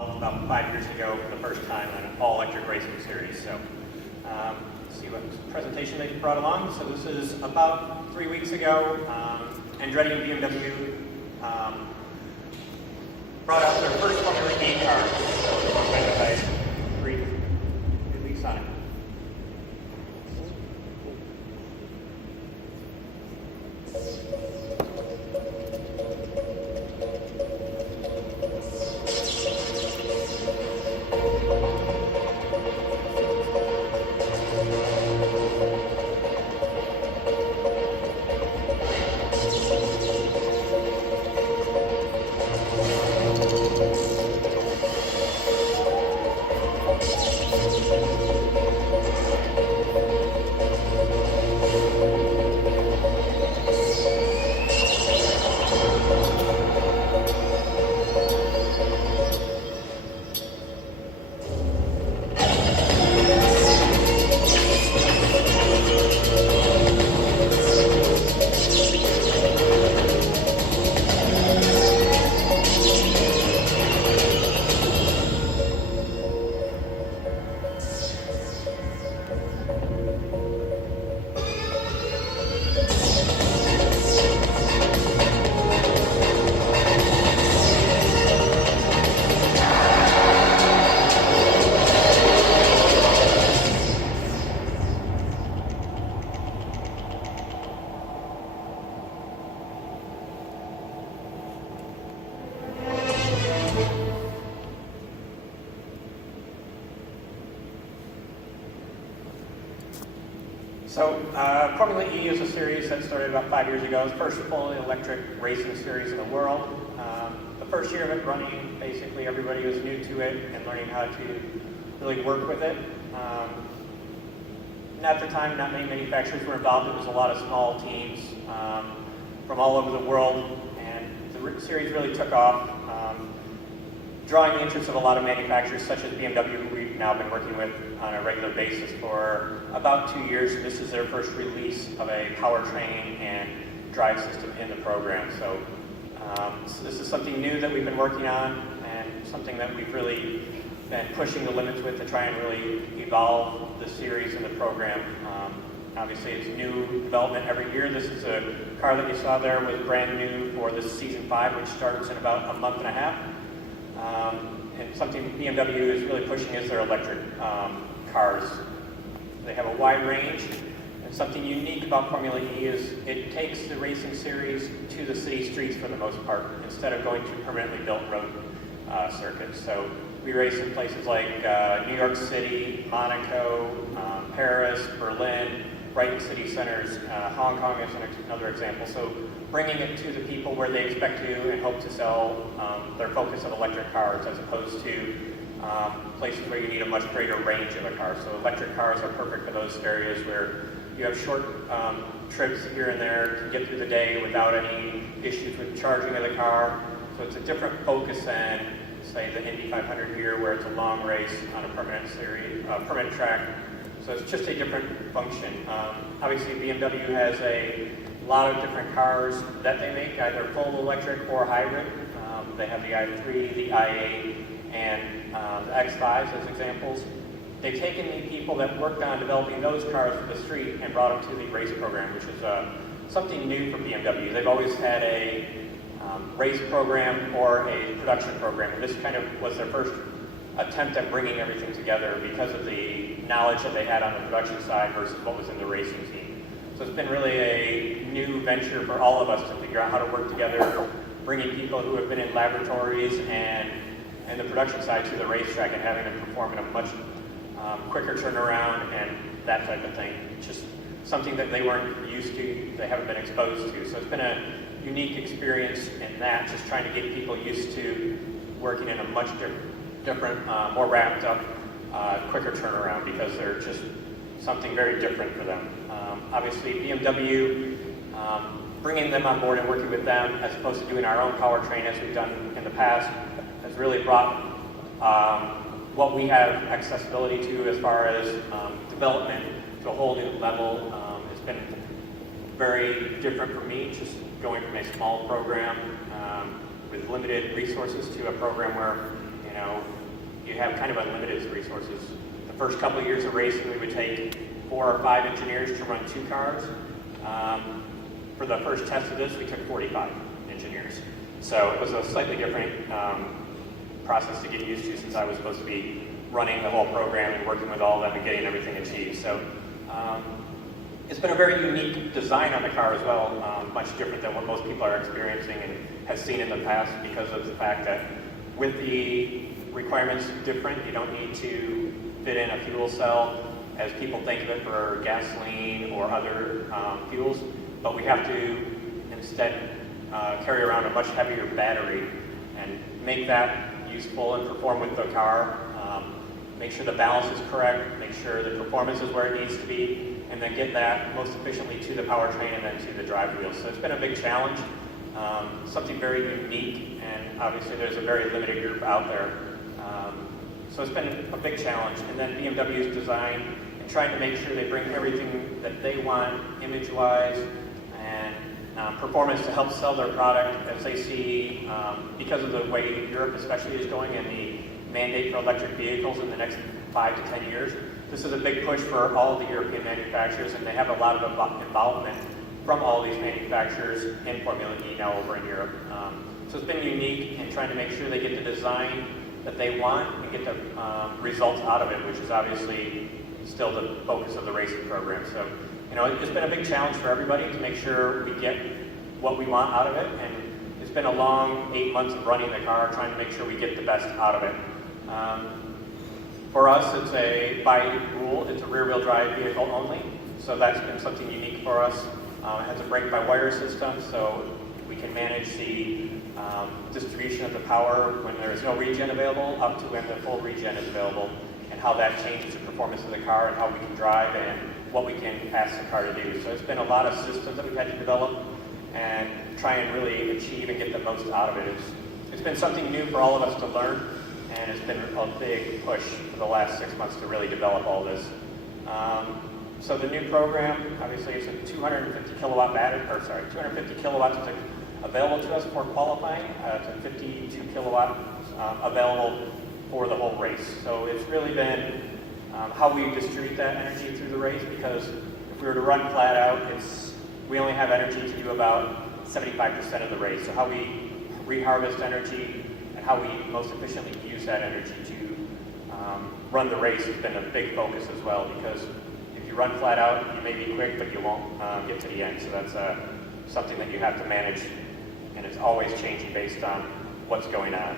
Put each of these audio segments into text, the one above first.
About 5 years ago for the first time on an all-electric racing series. So let's see what presentation they brought along. So this is about 3 weeks ago. Andretti and BMW brought out their first Formula E car. So I 3 weeks on it. So Formula E is a series that started about 5 years ago. It's the first fully electric racing series in the world. The first year of it running, basically everybody was new to it and learning how to really work with it. And at the time, not many manufacturers were involved. It was a lot of small teams from all over the world, and the series really took off, drawing the interest of a lot of manufacturers such as BMW, who we've now been working with on a regular basis for about 2 years. This is their first release of a powertrain and drive system in the program. So this is something new that we've been working on and something that we've really been pushing the limits with to try and really evolve the series and the program. Obviously it's new development every year. This is a car that you saw there was brand new for this season 5, which starts in about a month and a half. And something BMW is really pushing is their electric cars. They have a wide range, and something unique about Formula E is it takes the racing series to the city streets for the most part, instead of going to permanently built road circuits. So we race in places like New York City, Monaco, Paris, Berlin, right in city centers. Hong Kong is another example. So bringing it to the people where they expect to and hope to sell their focus of electric cars, as opposed to places where you need a much greater range of a car. So electric cars are perfect for those areas where you have short trips here and there to get through the day without any issues with charging of the car. So it's a different focus than, say, the Indy 500 here, where it's a long race on a permanent track. So it's just a different function. Obviously, BMW has a lot of different cars that they make, either full electric or hybrid. They have the i3, the i8, and the X5s as examples. They've taken the people that worked on developing those cars for the street and brought them to the race program, which is something new for BMW. They've always had a race program or a production program. This kind of was their first attempt at bringing everything together because of the knowledge that they had on the production side versus what was in the racing team. So it's been really a new venture for all of us to figure out how to work together, bringing people who have been in laboratories and the production side to the racetrack and having them perform in a much quicker turnaround and that type of thing. Just something that they weren't used to, they haven't been exposed to. So it's been a unique experience in that, just trying to get people used to working in a much different, more wrapped up, quicker turnaround, because they're just something very different for them. Obviously BMW, bringing them on board and working with them as opposed to doing our own powertrain as we've done in the past has really brought what we have accessibility to as far as development to a whole new level. It's been very different for me, just going from a small program with limited resources to a program where, you know, have kind of unlimited resources. The first couple of years of racing, we would take 4 or 5 engineers to run 2 cars. For the first test of this, we took 45 engineers. So it was a slightly different process to get used to, since I was supposed to be running the whole program and working with all of them and getting everything achieved. So it's been a very unique design on the car as well, much different than what most people are experiencing and have seen in the past, because of the fact that with the requirements different, you don't need to fit in a fuel cell as people think of it for gasoline or other fuels, but we have to instead carry around a much heavier battery and make that useful and perform with the car, make sure the balance is correct, make sure the performance is where it needs to be, and then get that most efficiently to the powertrain and then to the drive wheel. So it's been a big challenge, something very unique, and obviously there's a very limited group out there. So it's been a big challenge. And then BMW's design and trying to make sure they bring everything that they want image-wise and performance to help sell their product, as they see, because of the way Europe especially is going and the mandate for electric vehicles in the next 5 to 10 years. This is a big push for all of the European manufacturers, and they have a lot of involvement from all these manufacturers in Formula E now over in Europe. So it's been unique in trying to make sure they get the design that they want and get the results out of it, which is obviously still the focus of the racing program. So, you know, it's been a big challenge for everybody to make sure we get what we want out of it, and it's been a long 8 months of running the car, trying to make sure we get the best out of it. For us, it's by rule, it's a rear-wheel drive vehicle only, so that's been something unique for us. It has a brake-by-wire system, so we can manage the distribution of the power when there is no regen available up to when the full regen is available, and how that changes the performance of the car and how we can drive and what we can ask the car to do. So it's been a lot of systems that we've had to develop and try and really achieve and get the most out of it. It's been something new for all of us to learn, and it's been a big push for the last 6 months to really develop all this. So the new program, obviously, it's a 250 kilowatt battery, 250 kilowatts is available to us for qualifying, to 52 kilowatts available for the whole race. So it's really been how we distribute that energy through the race, because if we were to run flat out, we only have energy to do about 75% of the race. So how we reharvest energy and how we most efficiently use that energy to run the race has been a big focus as well, because if you run flat out, you may be quick, but you won't get to the end. So that's something that you have to manage, and it's always changing based on what's going on.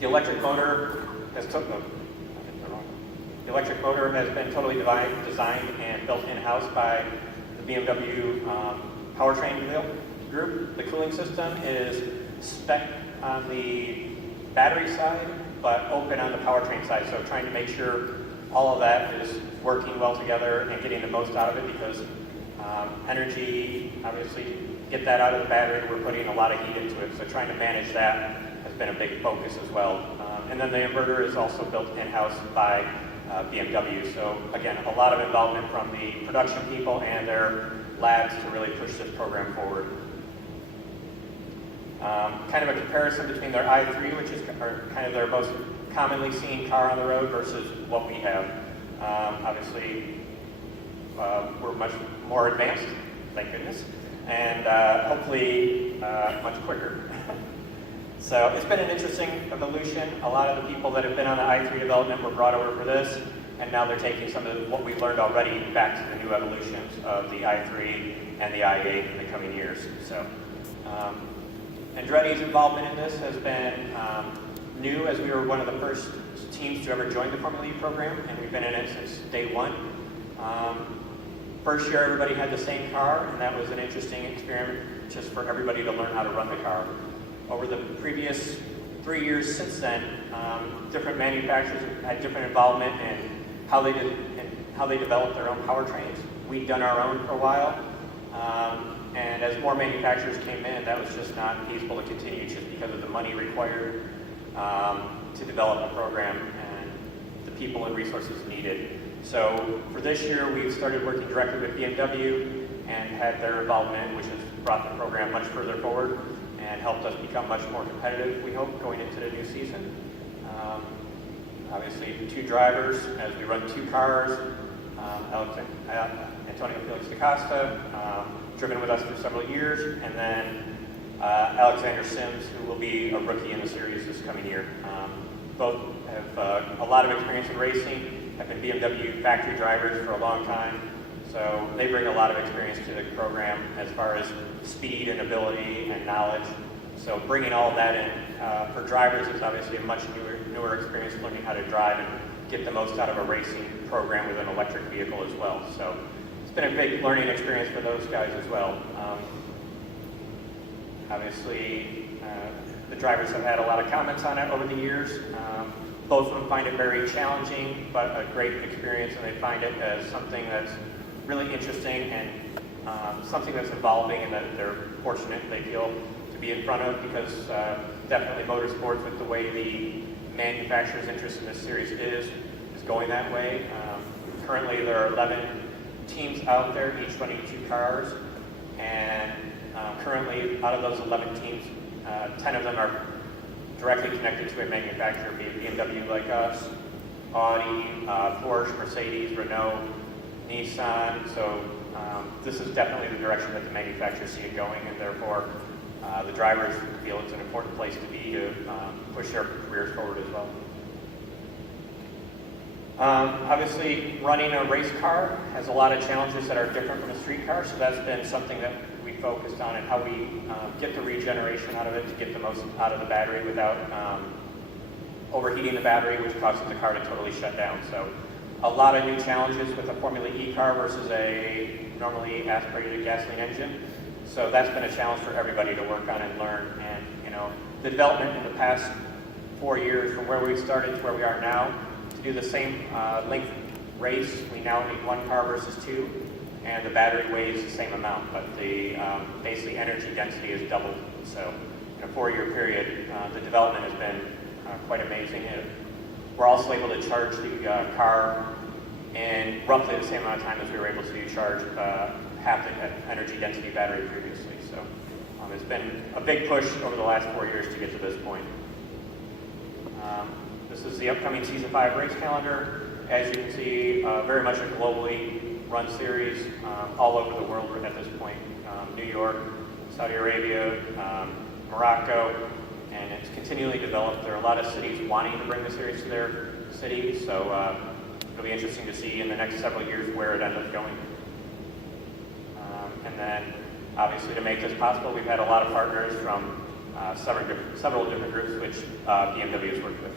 The electric motor has been totally designed and built in-house by the BMW powertrain group. The cooling system is spec on the battery side, but open on the powertrain side. So trying to make sure all of that is working well together and getting the most out of it, because energy, obviously, get that out of the battery, we're putting a lot of heat into it. So trying to manage that has been a big focus as well. And then the inverter is also built in-house by BMW. So again, a lot of involvement from the production people and their labs to really push this program forward. Kind of a comparison between their i3, which is kind of their most commonly seen car on the road, versus what we have. Obviously, we're much more advanced, thank goodness, and hopefully much quicker. So it's been an interesting evolution. A lot of the people that have been on the i3 development were brought over for this, and now they're taking some of what we've learned already back to the new evolutions of the i3 and the i8 in the coming years. So Andretti's involvement in this has been new, as we were one of the first teams to ever join the Formula E program, and we've been in it since day one. First year, everybody had the same car, and that was an interesting experiment just for everybody to learn how to run the car. Over the previous 3 years since then, different manufacturers have had different involvement in how they developed their own powertrains. We'd done our own for a while, and as more manufacturers came in, that was just not feasible to continue, just because of the money required to develop a program and the people and resources needed. So for this year, we've started working directly with BMW and had their involvement, which has brought the program much further forward and helped us become much more competitive, we hope, going into the new season. Obviously, 2 drivers as we run 2 cars. Antonio Felix da Costa, driven with us for several years, and then Alexander Sims, who will be a rookie in the series this coming year. Both have a lot of experience in racing, have been BMW factory drivers for a long time, so they bring a lot of experience to the program as far as speed and ability and knowledge. So bringing all of that in for drivers is obviously a much newer experience, learning how to drive and get the most out of a racing program with an electric vehicle as well. So it's been a big learning experience for those guys as well. Obviously, the drivers have had a lot of comments on it over the years. Both of them find it very challenging, but a great experience, and they find it as something that's really interesting and something that's evolving and that they're fortunate they feel to be in front of, because definitely motorsports, with the way the manufacturer's interest in this series is going that way. Currently there are 11 teams out there, each running 2 cars, and currently out of those 11 teams, 10 of them are directly connected to a manufacturer, be it BMW like us, Audi, Porsche, Mercedes, Renault, Nissan. So this is definitely the direction that the manufacturers see it going, and therefore the drivers feel it's an important place to be to push their careers forward as well. Obviously, running a race car has a lot of challenges that are different from a street car, so that's been something that we focused on, and how we get the regeneration out of it to get the most out of the battery without overheating the battery, which causes the car to totally shut down. So a lot of new challenges with a Formula E car versus a normally aspirated gasoline engine. So that's been a challenge for everybody to work on and learn. And the development in the past 4 years from where we started to where we are now, to do the same length race, we now need 1 car versus 2, and the battery weighs the same amount, but the basically energy density is doubled. So in a 4-year period, the development has been quite amazing. We're also able to charge the car in roughly the same amount of time as we were able to charge half the energy density battery previously. So it's been a big push over the last 4 years to get to this point. This is the upcoming Season 5 race calendar. As you can see, very much a globally run series all over the world at this point. New York, Saudi Arabia, Morocco, and it's continually developed. There are a lot of cities wanting to bring the series to their city, so it'll be interesting to see in the next several years where it ends up going. And then, obviously, to make this possible, we've had a lot of partners from several different groups which BMW has worked with.